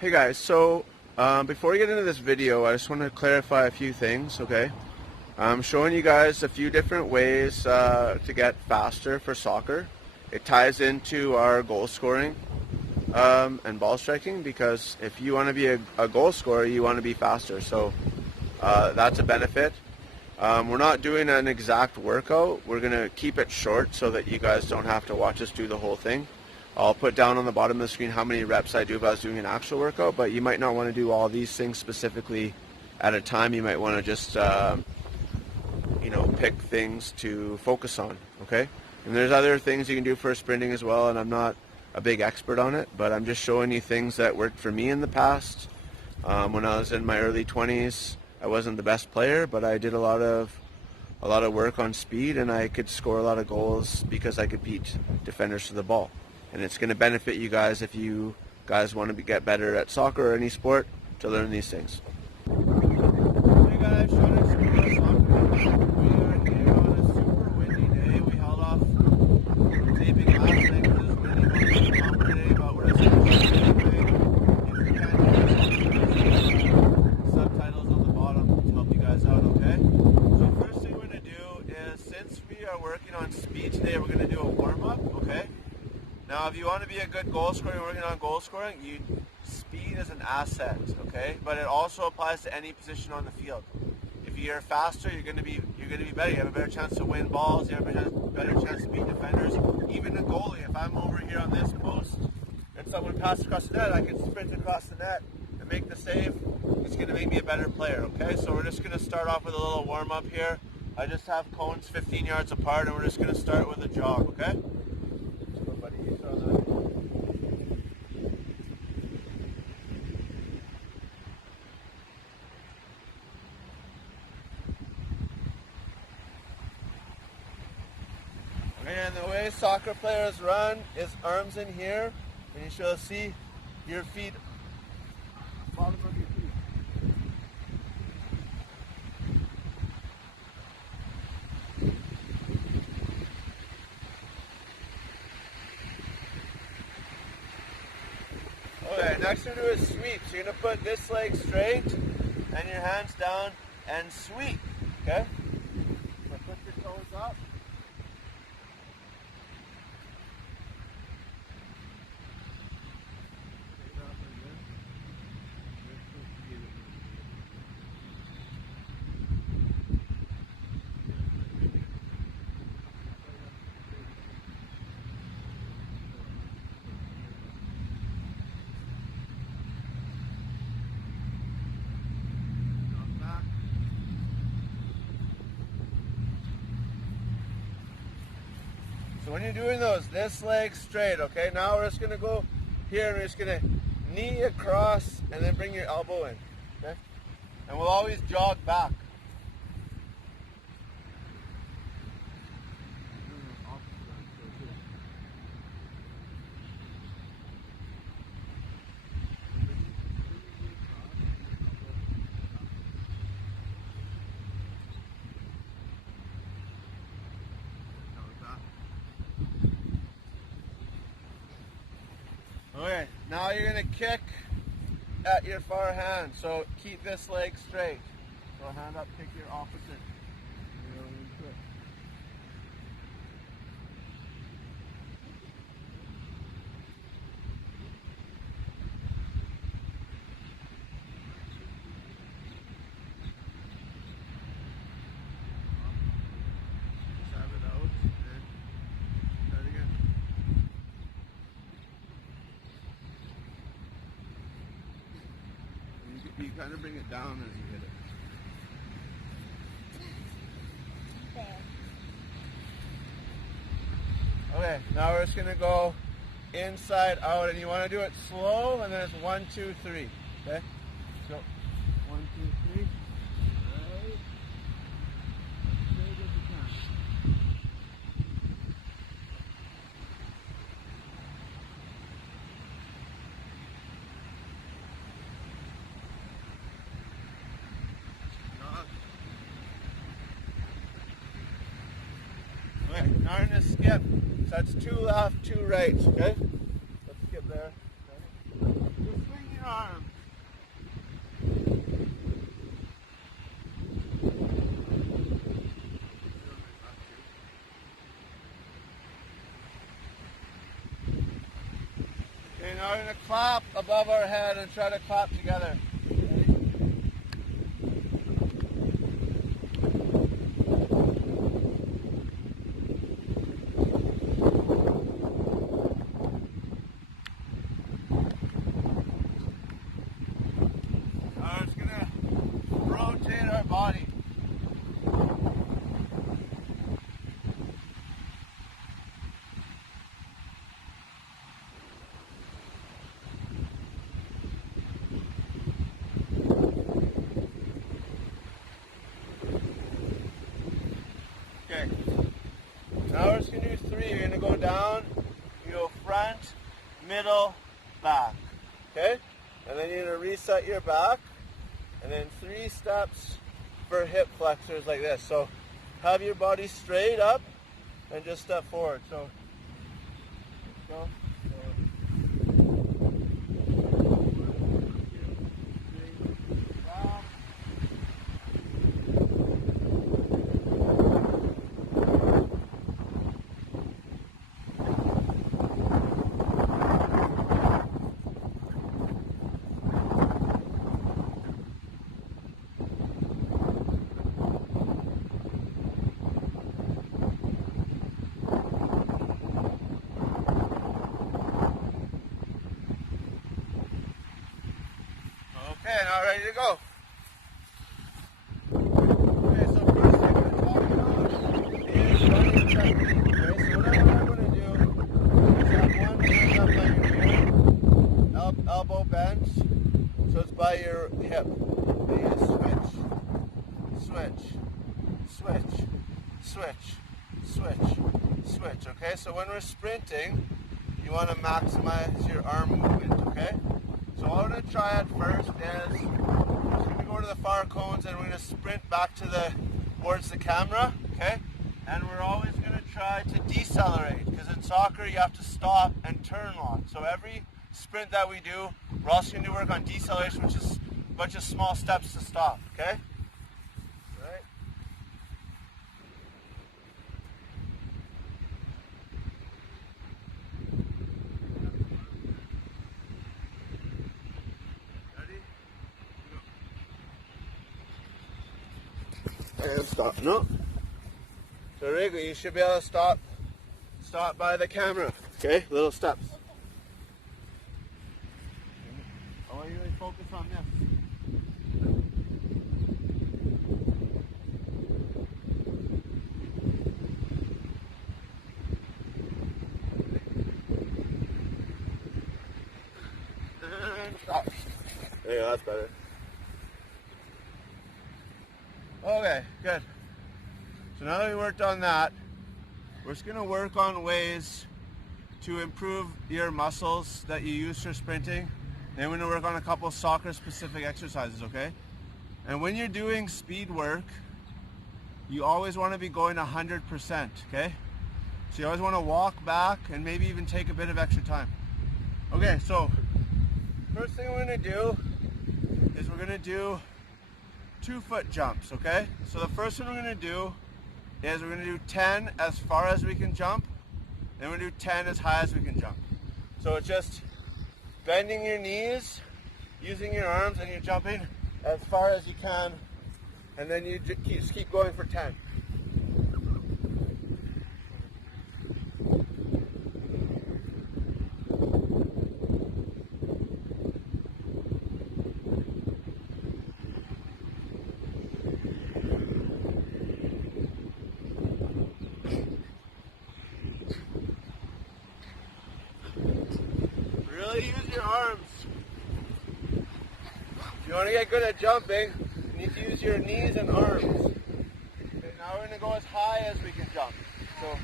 Hey guys, so before we get into this video, I just want to clarify a few things, okay? I'm showing you guys a few different ways to get faster for soccer. It ties into our goal scoring and ball striking, because if you want to be a goal scorer, you want to be faster. So that's a benefit. We're not doing an exact workout. We're going to keep it short so that you guys don't have to watch us do the whole thing. I'll put down on the bottom of the screen how many reps I do if I was doing an actual workout, but you might not want to do all these things specifically at a time. You might want to just, pick things to focus on, okay? And there's other things you can do for sprinting as well, and I'm not a big expert on it, but I'm just showing you things that worked for me in the past. When I was in my early 20s, I wasn't the best player, but I did a lot of work on speed, and I could score a lot of goals because I could beat defenders to the ball. And it's going to benefit you guys if you guys want to get better at soccer or any sport to learn these things. Hey guys, Sean and Soccer. We are here on a super windy day. We held off taping last night because it was windy on today, but we're just going to try to anyway. If you can't hear subtitles on the bottom to help you guys out, okay? So first thing we're going to do is, since we are working on speed today, we're going to do a warm-up, okay? Now, if you want to be a good goal scorer, you're working on goal scoring, speed is an asset, okay? But it also applies to any position on the field. If you're faster, you're going to be better. You have a better chance to win balls. You have a better chance to beat defenders. Even a goalie, if I'm over here on this post and someone passes across the net, I can sprint across the net and make the save. It's going to make me a better player, okay? So we're just going to start off with a little warm-up here. I just have cones 15 yards apart, and we're just going to start with a jog, okay? And the way soccer players run is arms in here, and you should see your feet, bottom of your feet. Okay, next we're going to do is sweep. So you're going to put this leg straight and your hands down and sweep, okay? So put your toes up. So when you're doing those, this leg straight, okay? Now we're just going to go here, and we're just going to knee across and then bring your elbow in, okay? And we'll always jog back. Okay, now you're going to kick at your far hand, so keep this leg straight. So hand up, kick your opposite. You kind of bring it down as you hit it. Okay, now we're just going to go inside out, and you want to do it slow, and then it's 1, 2, 3. Okay? So 1, 2, 3. Right. As straight as you can. Okay, now we're going to skip. So that's 2 left, 2 right, okay? Let's skip there. Okay. Just swing your arm. Okay, now we're going to clap above our head and try to clap together. Now we're just going to rotate our body. Okay, now we're just going to do 3. You're going to go down, you go front, middle, back, okay? And then you're going to reset your back, and then 3 steps for hip flexors like this. So have your body straight up and just step forward. So go. Okay, now ready to go. Okay, so first thing we're going to talk about is running technique. Okay, so what I'm going to do is have one hand up by your ear, elbow bent, so it's by your hip. Then you switch. Okay, so when we're sprinting, you want to maximize your arm movement, okay? So what we're going to try at first is we're going to go to the far cones and we're going to sprint back towards the camera, okay? And we're always going to try to decelerate, because in soccer you have to stop and turn long. So every sprint that we do, we're also going to work on deceleration, which is a bunch of small steps to stop, okay? Right? And stop. No. So Wrigley, you should be able to stop by the camera. Okay, little steps. I want you to really focus on this. And stop. There you go, that's better. Okay, good. So now that we worked on that, we're just going to work on ways to improve your muscles that you use for sprinting. Then we're going to work on a couple soccer-specific exercises, okay? And when you're doing speed work, you always want to be going 100%, okay? So you always want to walk back and maybe even take a bit of extra time. Okay, so first thing we're going to do is we're going to do 2-foot jumps, okay? So the first one we're going to do is we're going to do 10 as far as we can jump, then we're going to do 10 as high as we can jump. So it's just bending your knees, using your arms, and you're jumping as far as you can, and then you just keep going for 10. Really use your arms. If you want to get good at jumping, you need to use your knees and arms. Okay, now we're going to go as high as we can jump. So,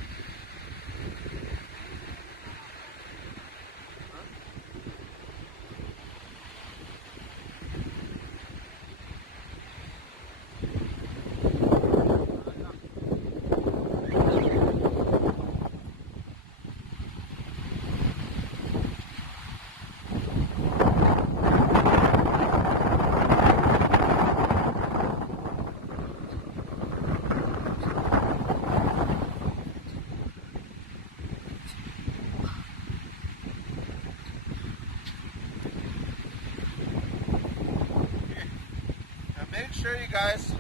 make sure you guys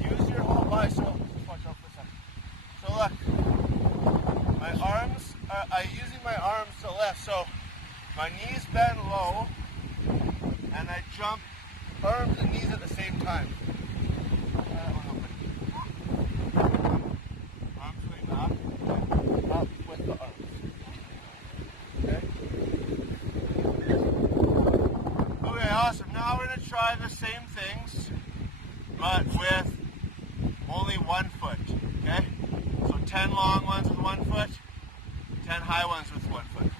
use your whole body. So just watch out for a second. So look, my arms, I'm using my arms to lift. So my knees bend low, and I jump arms and knees at the same time. Arms going back, and up with the arms. Okay? Okay, awesome. Now we're going to try the same things, but with only 1 foot. Okay? So 10 long ones with 1 foot, 10 high ones with 1 foot.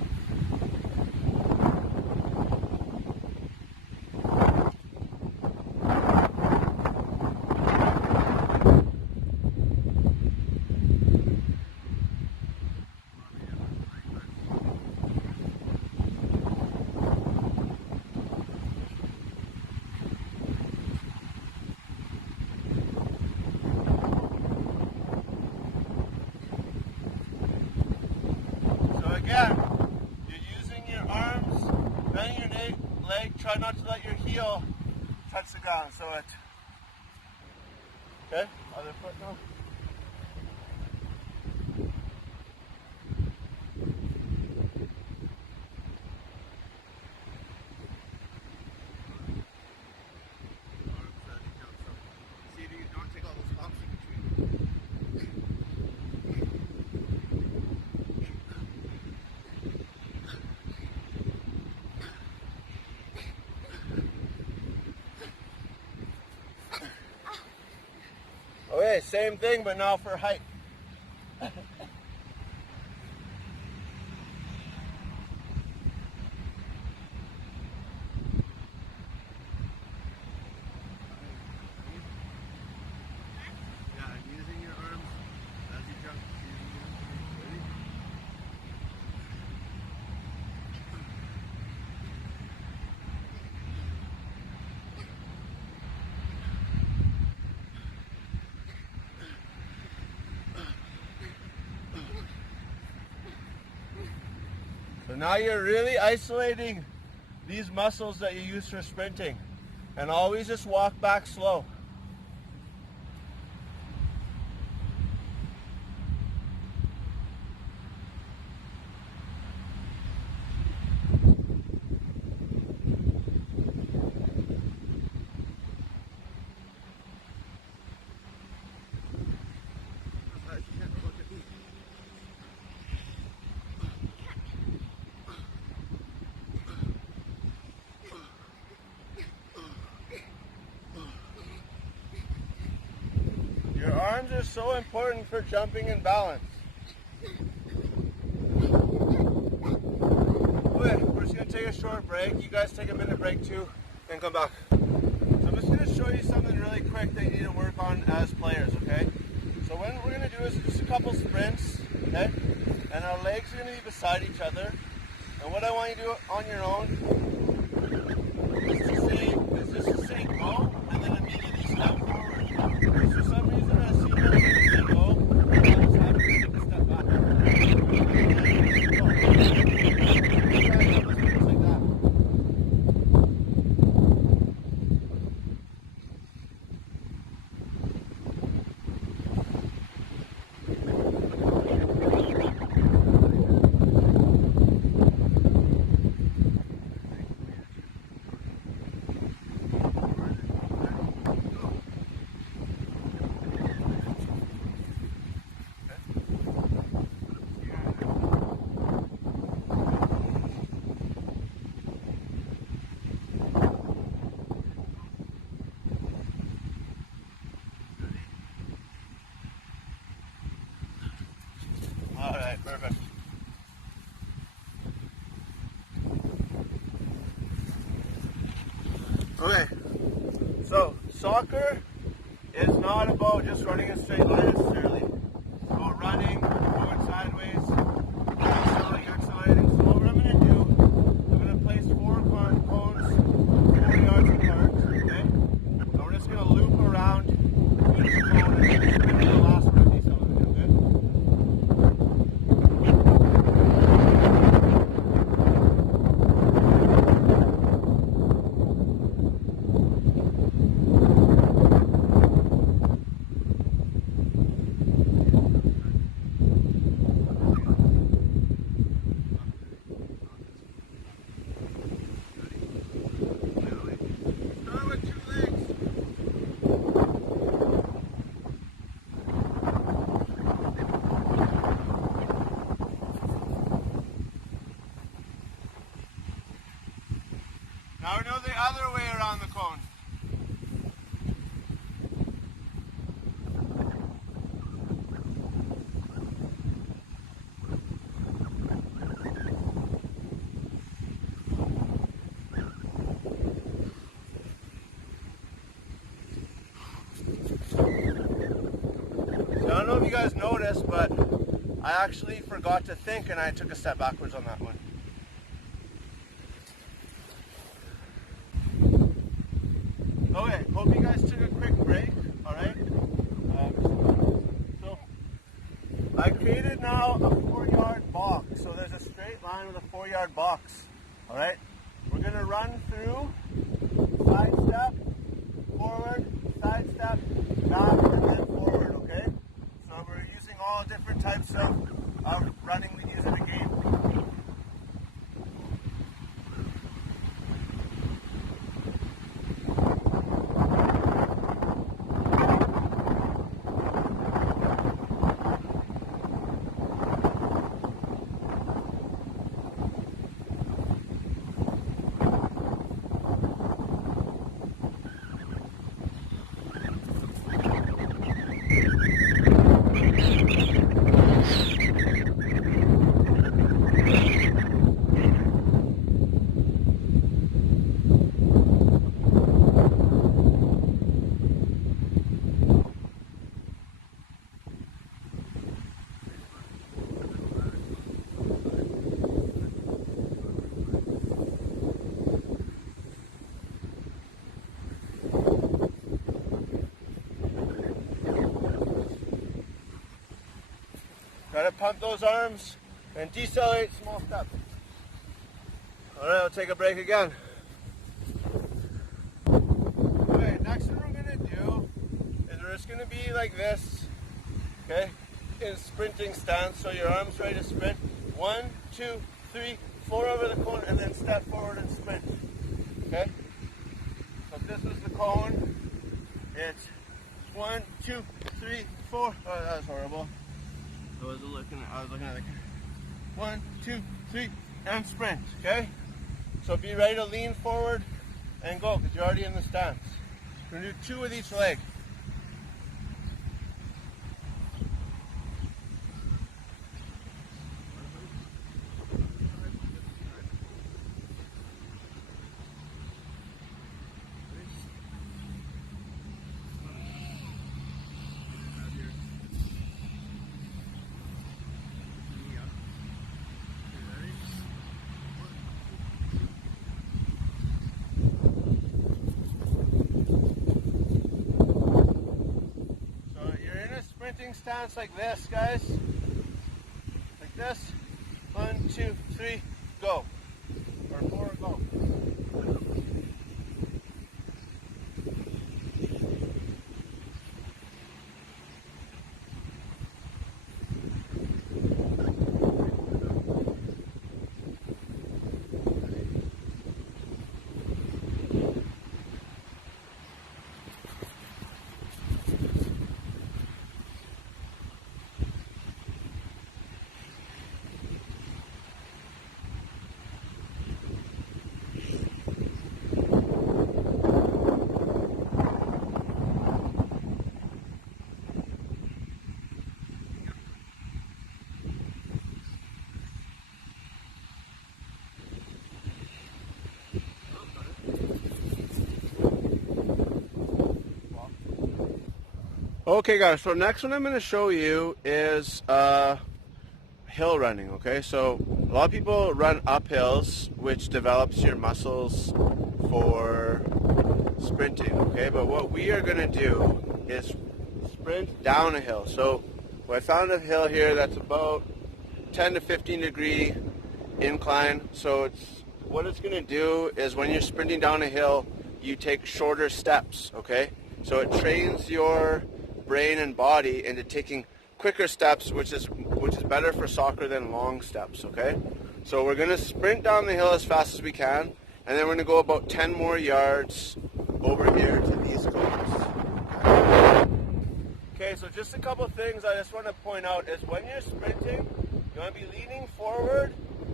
Again, you're using your arms, bending your leg, try not to let your heel touch the ground. So it, okay, other foot now. See if you don't take all those bumps in between. Okay, same thing, but now for height. Using your arms as you jump. Ready? So now you're really isolating these muscles that you use for sprinting. And always just walk back slow. Your arms are so important for jumping and balance. Okay, we're just going to take a short break. You guys take a minute break too, then come back. So I'm just going to show you something really quick that you need to work on as players, okay? So what we're going to do is just a couple sprints, okay? And our legs are going to be beside each other. And what I want you to do on your own is just to say go, and then immediately step forward. Because for some reason I see that when you say go, I always have to take a step back. Like that. Alright, perfect. Okay, so soccer is not about just running a straight line necessarily. It's about running, going sideways, accelerating. So what I'm going to do, I'm going to place 4 cones 4 yards apart, okay? And we're just going to loop around each cone and then the last one of these elements, okay? Now we know the other way around the cone. So I don't know if you guys noticed, but I actually forgot to think and I took a step backwards on that one. Okay, hope you guys took a quick break, alright? So, I created now a 4-yard box. So there's a straight line with a 4-yard box, alright? We're going to run through, side step, forward, side step, back, and then forward, okay? So we're using all different types of running we use in a game. Gotta pump those arms and decelerate small steps. Alright, we'll take a break again. Okay, next thing we're gonna do is we're just gonna be like this, okay, in sprinting stance. So your arms ready to sprint. 1, 2, 3, 4 over the cone and then step forward and sprint. Okay? So if this was the cone, it's 1, 2, 3, 4. Oh, that was horrible. I was looking at it. 1, 2, 3, and sprint, okay? So be ready to lean forward and go, because you're already in the stance. We're going to do 2 with each leg. Stance like this, guys. Like this. 1, 2, 3, go. Or 4, go. Okay guys, so next one I'm going to show you is hill running, okay? So a lot of people run up hills, which develops your muscles for sprinting, okay? But what we are going to do is sprint down a hill. So I found a hill here that's about 10 to 15 degree incline. So what it's going to do is when you're sprinting down a hill, you take shorter steps, okay? So it trains your brain and body into taking quicker steps, which is better for soccer than long steps, okay? So we're going to sprint down the hill as fast as we can, and then we're going to go about 10 more yards over here to these cones. Okay, so just a couple things I just want to point out is when you're sprinting, you want to be leaning forward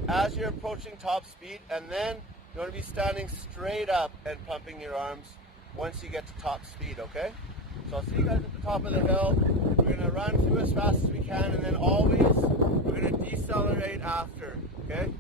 as you're approaching top speed, and then You want to be standing straight up and pumping your arms once you get to top speed, okay? So I'll see you guys at the top of the hill. We're going to run through as fast as we can, and then always we're going to decelerate after, okay?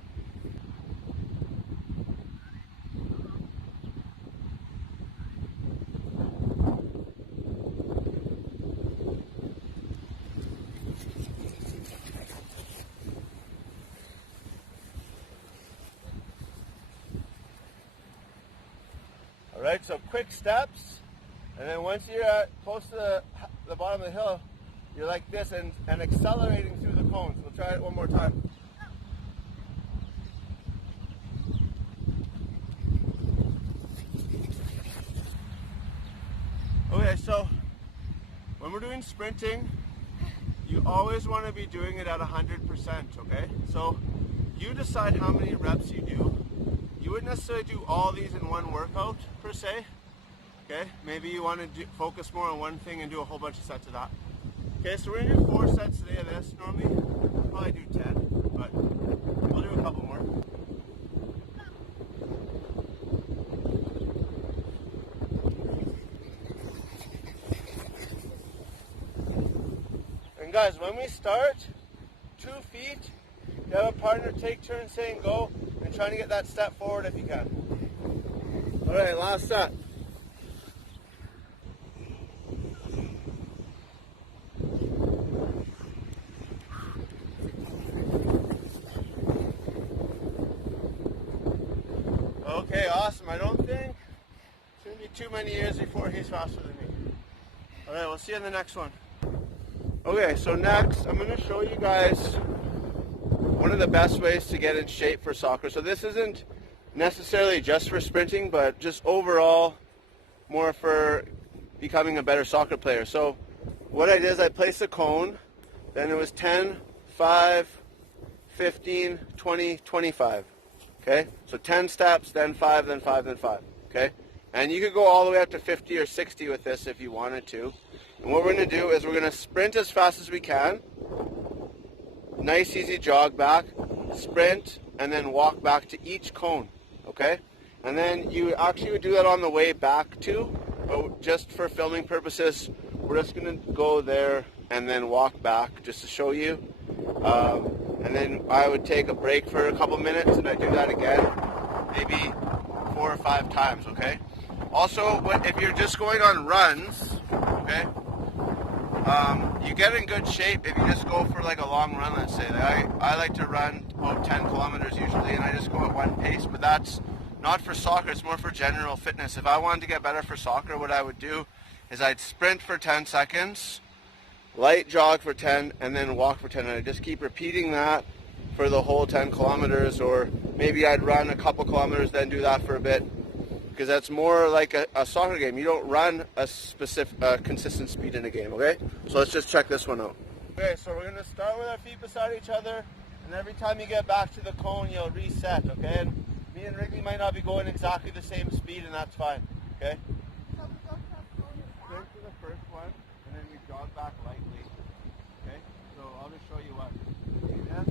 Alright, so quick steps, and then once you're close to the bottom of the hill, you're like this and accelerating through the cones. We'll try it one more time. Okay, so when we're doing sprinting, you always want to be doing it at 100%, okay? So you decide how many reps you do. You wouldn't necessarily do all these in one workout per se, okay? Maybe you want to focus more on one thing and do a whole bunch of sets of that. Okay, so we're going to do 4 sets today of this. Normally, we'll probably do 10, but we'll do a couple more. And guys, when we start, 2 feet, you have a partner take turns saying go, and trying to get that step forward if you can. All right, last set. Okay, awesome. I don't think it's going to be too many years before he's faster than me. All right, we'll see you in the next one. Okay, so next I'm going to show you guys one of the best ways to get in shape for soccer. So this isn't necessarily just for sprinting, but just overall more for becoming a better soccer player. So what I did is I placed a cone, then it was 10, 5, 15, 20, 25. Okay, so 10 steps, then 5, then 5, then 5. Okay, and you could go all the way up to 50 or 60 with this if you wanted to. And what we're going to do is we're going to sprint as fast as we can. Nice easy jog back, sprint, and then walk back to each cone. Okay, and then you actually would do that on the way back too, but just for filming purposes, we're just going to go there and then walk back just to show you. And then I would take a break for a couple minutes, and I do that again, maybe 4 or 5 times, okay? Also, if you're just going on runs, okay, you get in good shape if you just go for like a long run, let's say. I like to run about 10 kilometers usually, and I just go at one pace, but that's not for soccer, it's more for general fitness. If I wanted to get better for soccer, what I would do is I'd sprint for 10 seconds, light jog for 10, and then walk for 10, and I just keep repeating that for the whole 10 kilometers, or maybe I'd run a couple kilometers, then do that for a bit, because that's more like a soccer game. You don't run a specific consistent speed in a game, okay? So let's just check this one out. Okay, so we're going to start with our feet beside each other, and every time you get back to the cone, you'll reset, okay? And me and Wrigley might not be going exactly the same speed, and that's fine, okay? Sprint to the first one, and then we jog back lightly, okay? So I'll just show you what. Yeah.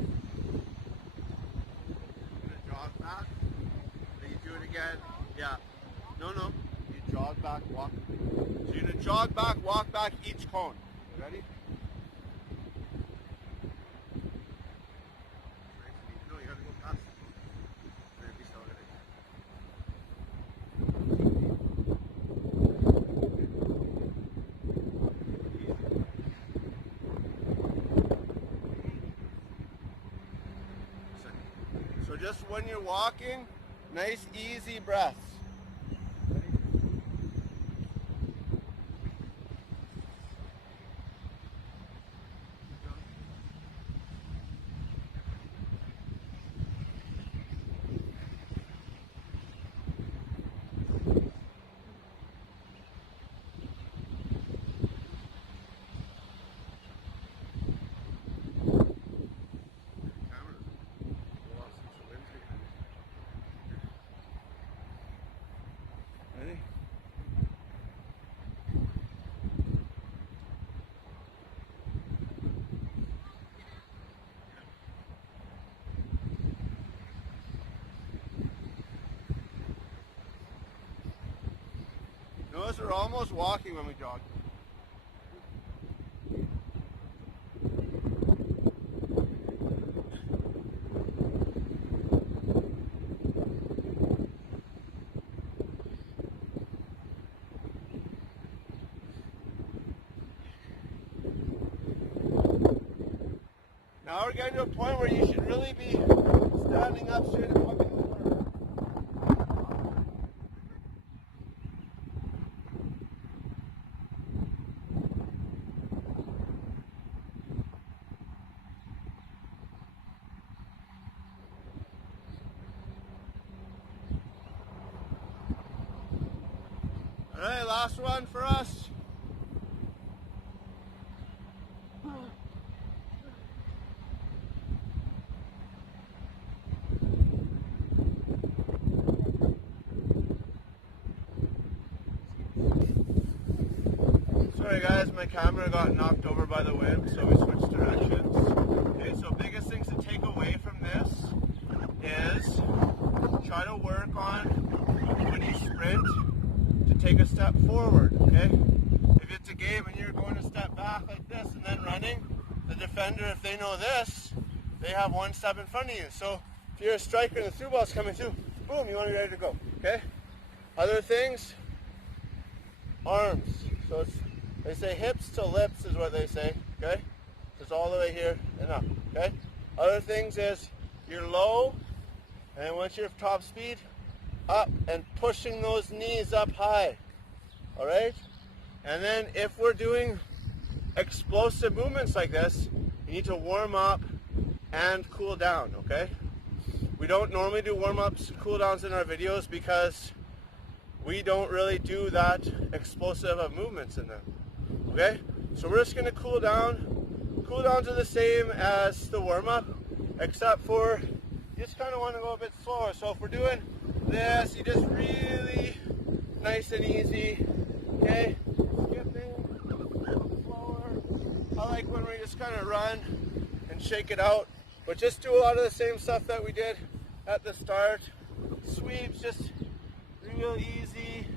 You're going to jog back, then you do it again. Yeah. No. You jog back, walk. So you're going to jog back, walk back each cone. You ready? No, you got to go past the cone. Then be so just when you're walking, nice easy breaths. we're almost walking when we jog. Now we're getting to a point where you should really be standing up straight and hugging the water. Alright, last one for us. Sorry guys, my camera got knocked over by the wind, so we switched directions. Okay, so biggest things to take away from this is try to work on when you sprint to take a step forward, okay? If it's a game and you're going to step back like this and then running, the defender, if they know this, they have one step in front of you. So if you're a striker and the through ball's coming through, boom, you want to be ready to go, okay? Other things, arms. So they say hips to lips is what they say, okay? Just all the way here and up, okay? Other things is you're low, and once you're top speed, up and pushing those knees up high, all right? And then if we're doing explosive movements like this, you need to warm up and cool down, okay? We don't normally do warm-ups, cool downs in our videos because we don't really do that explosive of movements in them. Okay, so we're just going to cool down to the same as the warm-up, except for you just kind of want to go a bit slower. So if we're doing this, you just really nice and easy, okay, skipping, slower. I like when we just kind of run and shake it out, but just do a lot of the same stuff that we did at the start. Sweeps, just real easy,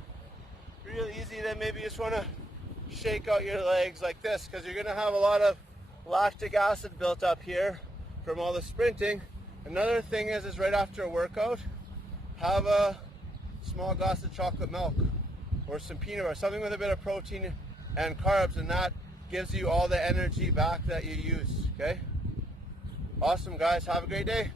then maybe you just want to shake out your legs like this because you're going to have a lot of lactic acid built up here from all the sprinting. Another thing is right after a workout, have a small glass of chocolate milk or some peanut butter, something with a bit of protein and carbs, and that gives you all the energy back that you use, okay? Awesome guys, have a great day.